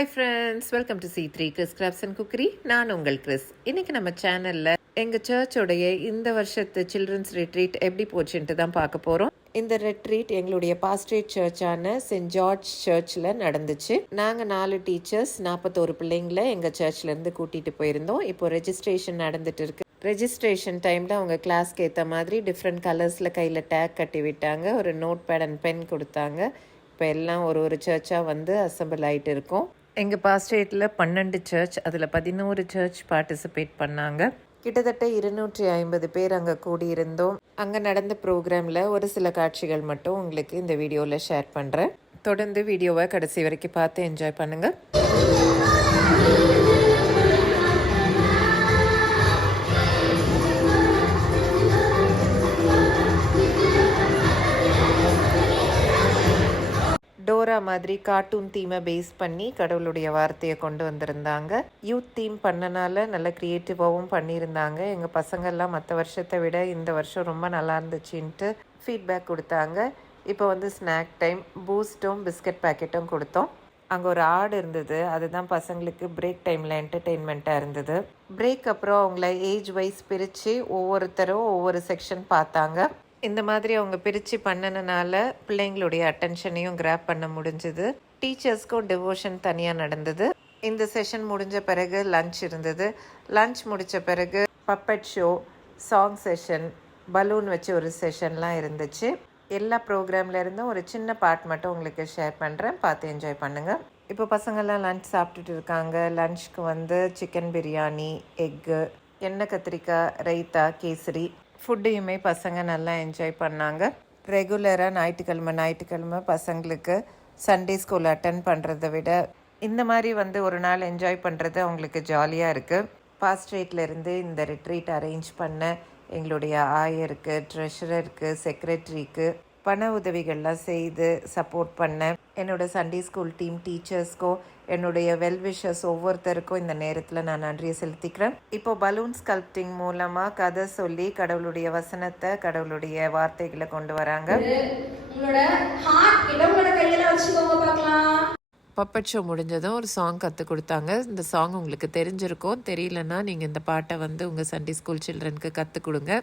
Hi friends, welcome to C3 Chris crafts and cookery. நான் உங்கள் Chris. இன்றைக்கி நம்ம சேனலில் எங்கள் சர்ச்சோடைய இந்த வருஷத்து சில்ட்ரன்ஸ் ரெட்ரீட் எப்படி போச்சுன்ட்டு தான் பார்க்க போகிறோம். இந்த ரெட்ரீட் எங்களுடைய பாஸ்டரேட் சர்ச்சான சென்ட் ஜார்ஜ் சர்ச்சில் நடந்துச்சு. நாங்கள் 4 டீச்சர்ஸ் 41 பிள்ளைங்களை எங்கள் சர்ச்லேருந்து கூட்டிகிட்டு போயிருந்தோம். இப்போ ரெஜிஸ்ட்ரேஷன் நடந்துட்டு இருக்கு. ரெஜிஸ்ட்ரேஷன் டைமில் அவங்க கிளாஸ்க்கு ஏற்ற மாதிரி டிஃப்ரெண்ட் கலர்ஸில் கையில் டேக் கட்டி விட்டாங்க. ஒரு நோட் பேட் அண்ட் பென் கொடுத்தாங்க. இப்போ எல்லாம் ஒரு சர்ச்சாக வந்து அசம்பிள் ஆகிட்டு இருக்கோம். எங்கள் பாஸ்டேட்டில் 12 சர்ச், அதில் 11 சர்ச் பார்ட்டிசிபேட் பண்ணாங்க. கிட்டத்தட்ட 250 பேர் அங்கே கூடியிருந்தோம். அங்கே நடந்த ப்ரோக்ராமில் ஒரு சில காட்சிகள் மட்டும் உங்களுக்கு இந்த வீடியோவில் ஷேர் பண்ணுறேன். தொடர்ந்து வீடியோவை கடைசி வரைக்கும் பார்த்து என்ஜாய் பண்ணுங்கள். டோரா மாதிரி கார்ட்டூன் தீமை பேஸ் பண்ணி கடவுளுடைய வார்த்தையை கொண்டு வந்திருந்தாங்க. யூத் தீம் பண்ணனால நல்ல க்ரியேட்டிவாகவும் பண்ணியிருந்தாங்க. எங்கள் பசங்கள்லாம் மற்ற வருஷத்தை விட இந்த வருஷம் ரொம்ப நல்லா இருந்துச்சுன்ட்டு ஃபீட்பேக் கொடுத்தாங்க. இப்போ வந்து ஸ்நாக் டைம் பூஸ்ட்டும் பிஸ்கட் பேக்கெட்டும் கொடுத்தோம். அங்கே ஒரு ஆடு இருந்தது, அதுதான் பசங்களுக்கு பிரேக் டைமில் என்டர்டெயின்மெண்ட்டாக இருந்தது. பிரேக் அப்புறம் அவங்கள ஏஜ் வைஸ் பிரித்து ஒவ்வொருத்தரும் ஒவ்வொரு செக்ஷன் பார்த்தாங்க. இந்த மாதிரி அவங்க பிரித்து பண்ணனால பிள்ளைங்களுடைய அட்டென்ஷனையும் கிராப் பண்ண முடிஞ்சுது. டீச்சர்ஸ்க்கும் டிவோஷன் தனியாக நடந்தது. இந்த செஷன் முடிஞ்ச பிறகு லன்ச் இருந்தது. லன்ச் முடித்த பிறகு puppet show, song session, balloon வச்சு ஒரு செஷன்லாம் இருந்துச்சு. எல்லா ப்ரோக்ராம்ல இருந்தும் ஒரு சின்ன பார்ட் மட்டும் உங்களுக்கு ஷேர் பண்ணுறேன், பார்த்து என்ஜாய் பண்ணுங்கள். இப்போ பசங்கள்லாம் லன்ச் சாப்பிட்டுட்டு இருக்காங்க. லன்ச்சுக்கு வந்து சிக்கன் பிரியாணி, எக்கு, எண்ணெய் கத்திரிக்காய், ரைத்தா, கேசரி ஃபுட்டையுமே பசங்க நல்லா என்ஜாய் பண்ணாங்க. ரெகுலராக ஞாயிற்றுக்கிழமை பசங்களுக்கு சண்டே ஸ்கூல் அட்டன் பண்ணுறதை விட இந்த மாதிரி வந்து ஒரு நாள் என்ஜாய் பண்ணுறது அவங்களுக்கு ஜாலியாக இருக்குது. பாஸ்ட்ரேட்லேருந்து இந்த ரிட்ரீட் அரேஞ்ச் பண்ண எங்களுடைய ஆயருக்கு, ட்ரெஷரருக்கு, செக்ரட்டரிக்கு, பண உதவிகள்லாம் செய்து சப்போர்ட் பண்ண என்னோடய சண்டே ஸ்கூல் டீம் டீச்சர்ஸ்க்கும் என்னுடைய வெல்விஷர்ஸ் ஒவ்வொருத்தருக்கும் இந்த நேரத்தில் நான் நன்றியை செலுத்திக்கிறேன். இப்போ பலூன் ஸ்கல்ப்டிங் மூலமாக கதை சொல்லி கடவுளுடைய வசனத்தை, கடவுளுடைய வார்த்தைகளை கொண்டு வராங்க. பப்பட் ஷோ முடிஞ்சதும் ஒரு சாங் கற்றுக் கொடுத்தாங்க. இந்த சாங் உங்களுக்கு தெரிஞ்சிருக்கும், தெரியலன்னா நீங்கள் இந்த பாட்டை வந்து உங்கள் சண்டே ஸ்கூல் சில்ட்ரனுக்கு கற்றுக் கொடுங்க.